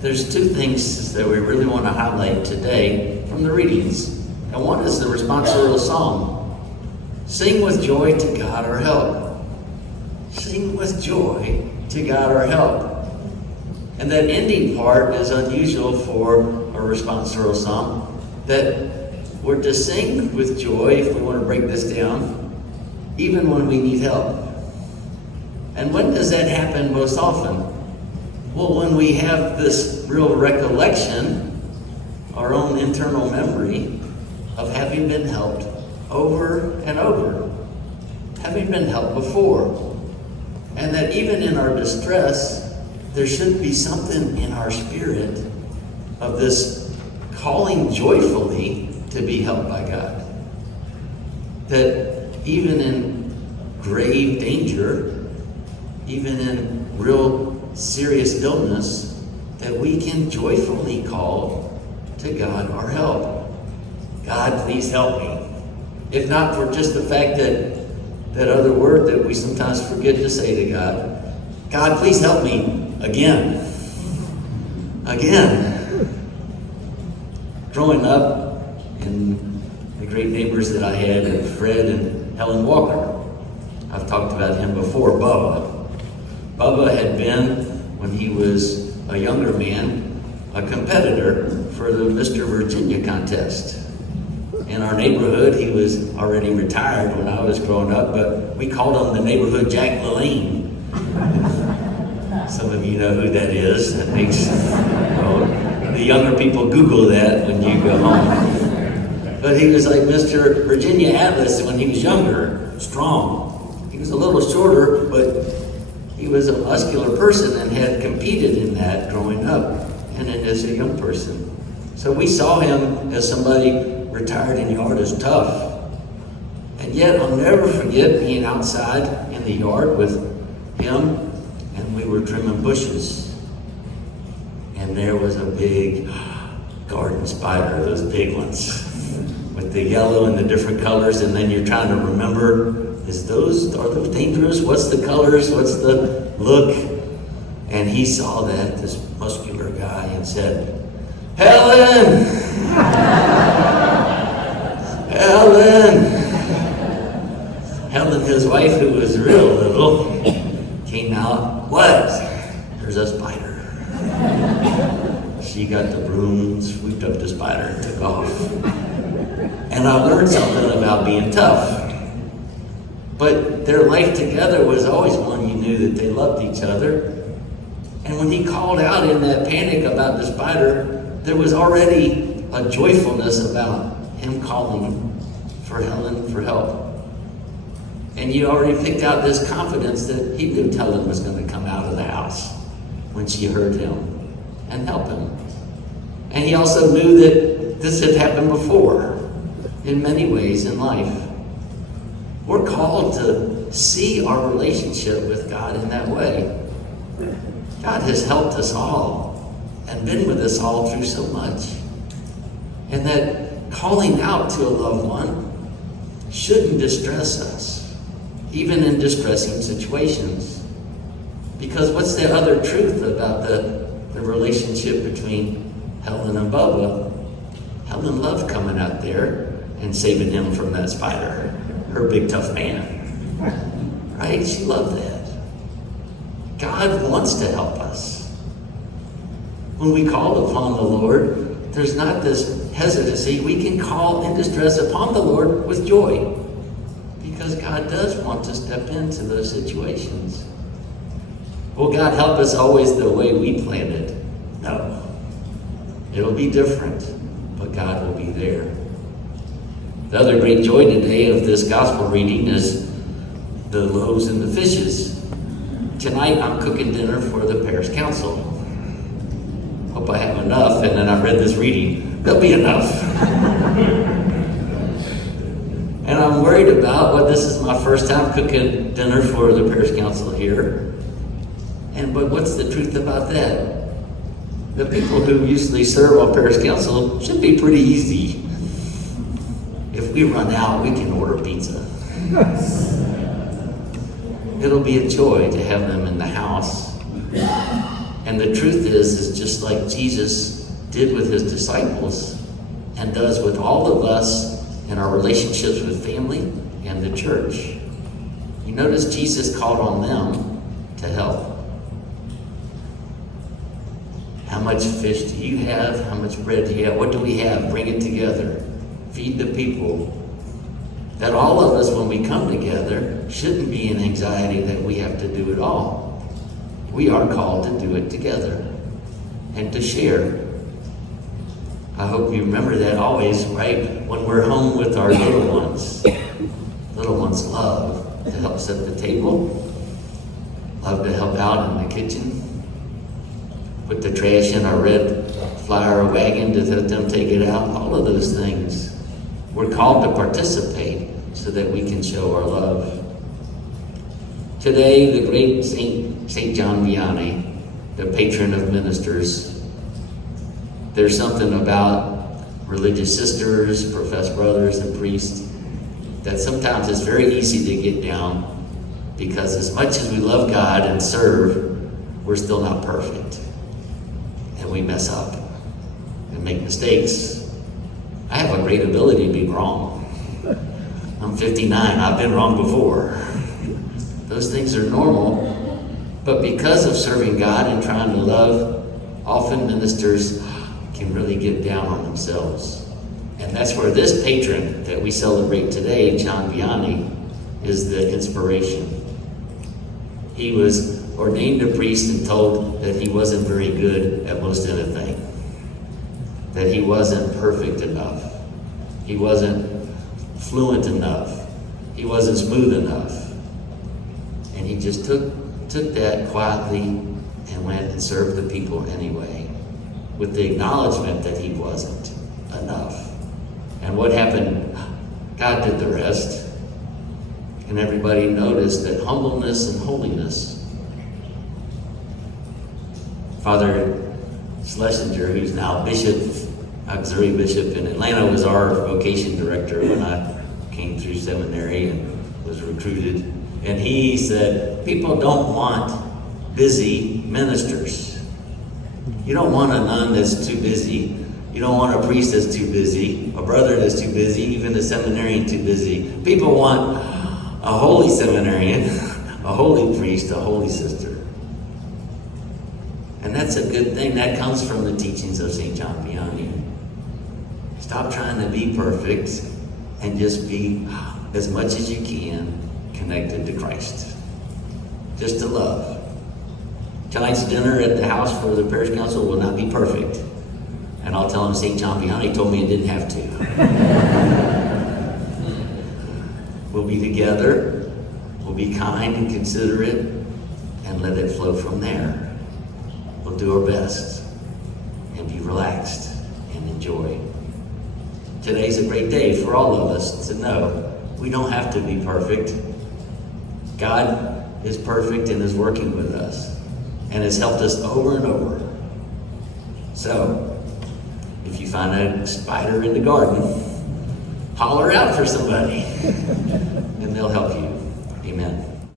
there's two things that we really want to highlight today from the readings. And one is the responsorial psalm. Sing with joy to God our help. Sing with joy to God our help. And that ending part is unusual for a responsorial psalm, that we're to sing with joy, if we want to break this down, even when we need help. And when does that happen most often? Well, when we have this real recollection, our own internal memory of having been helped over and over, having been helped before. And that even in our distress, there should be something in our spirit of this calling joyfully to be helped by God. That even in grave danger, even in real serious illness, that we can joyfully call to God our help. God, please help me. If not for just the fact that other word that we sometimes forget to say to God, God, please help me again. Growing up, and the great neighbors that I had, Fred and Helen Walker, I've talked about him before, Bubba. Bubba had been, when he was a younger man, a competitor for the Mr. Virginia contest. In our neighborhood, he was already retired when I was growing up, but we called him the neighborhood Jack LaLanne. Some of you know who that is. That makes the younger people Google that when you go home. But he was like Mr. Virginia Atlas when he was younger, strong. He was a little shorter, but he was a muscular person and had competed in that growing up and then as a young person. So we saw him as somebody retired in yard as tough. And yet I'll never forget being outside in the yard with him, and we were trimming bushes. And there was a big garden spider, those big ones, with the yellow and the different colors, and then you're trying to remember, are those dangerous? What's the colors? What's the look? And he saw that, this muscular guy, and said, Helen! Helen, his wife, who was real little, came out. What? There's a spider. She got the broom, swooped up the spider, and took off. And I learned something about being tough. But their life together was always one you knew that they loved each other. And when he called out in that panic about the spider, there was already a joyfulness about him calling for Helen for help. And you already picked out this confidence that he knew Helen was going to come out of the house when she heard him and help him. And he also knew that this had happened before in many ways in life. We're called to see our relationship with God in that way. God has helped us all and been with us all through so much. And that calling out to a loved one shouldn't distress us, even in distressing situations. Because what's the other truth about the relationship between Helen and Bubba? Helen loved coming out there and saving him from that spider, her big tough man. Right? She loved that. God wants to help us. When we call upon the Lord, there's not this hesitancy. We can call in distress upon the Lord with joy, because God does want to step into those situations. Will God help us always the way we planned it? No. It'll be different, but God will be there. The other great joy today of this gospel reading is the loaves and the fishes. Tonight I'm cooking dinner for the parish council. Hope I have enough, and then I read this reading. There'll be enough. And I'm worried about, this is my first time cooking dinner for the parish council here. But what's the truth about that? The people who usually serve on parish council should be pretty easy. If we run out, we can order pizza. It'll be a joy to have them in the house. And the truth is just like Jesus did with his disciples and does with all of us in our relationships with family and the church. You notice Jesus called on them to help. How much fish do you have? How much bread do you have? What do we have? Bring it together. Feed the people. That all of us, when we come together, shouldn't be in anxiety that we have to do it all. We are called to do it together and to share. I hope you remember that always, right? When we're home with our little ones. Little ones love to help set the table, love to help out in the kitchen, put the trash in our red flyer wagon to let them take it out, all of those things. We're called to participate so that we can show our love. Today, the great St. John Vianney, the patron of ministers, there's something about religious sisters, professed brothers, and priests that sometimes it's very easy to get down because as much as we love God and serve, we're still not perfect. And we mess up and make mistakes. I have a great ability to be wrong. I'm 59, I've been wrong before. Those things are normal, but because of serving God and trying to love, often ministers can really get down on themselves. And that's where this patron that we celebrate today, John Vianney, is the inspiration. He was ordained a priest and told that he wasn't very good at most anything, that he wasn't perfect enough, he wasn't fluent enough, he wasn't smooth enough. And he just took that quietly and went and served the people anyway, with the acknowledgement that he wasn't enough. And what happened? God did the rest. And everybody noticed that humbleness and holiness. Father Schlesinger, who's now bishop, auxiliary bishop in Atlanta, was our vocation director when I came through seminary and was recruited. And he said, people don't want busy ministers. You don't want a nun that's too busy. You don't want a priest that's too busy, a brother that's too busy, even a seminarian too busy. People want a holy seminarian, a holy priest, a holy sister. And that's a good thing. That comes from the teachings of St. John Vianney. Stop trying to be perfect and just be, as much as you can, connected to Christ. Just to love. Tonight's dinner at the house for the parish council will not be perfect. And I'll tell him St. John Vianney told me it didn't have to. We'll be together, we'll be kind and considerate, and let it flow from there. We'll do our best and be relaxed and enjoy. Today's a great day for all of us to know we don't have to be perfect. God is perfect and is working with us and has helped us over and over. So, if you find a spider in the garden, holler out for somebody, and they'll help you. Amen.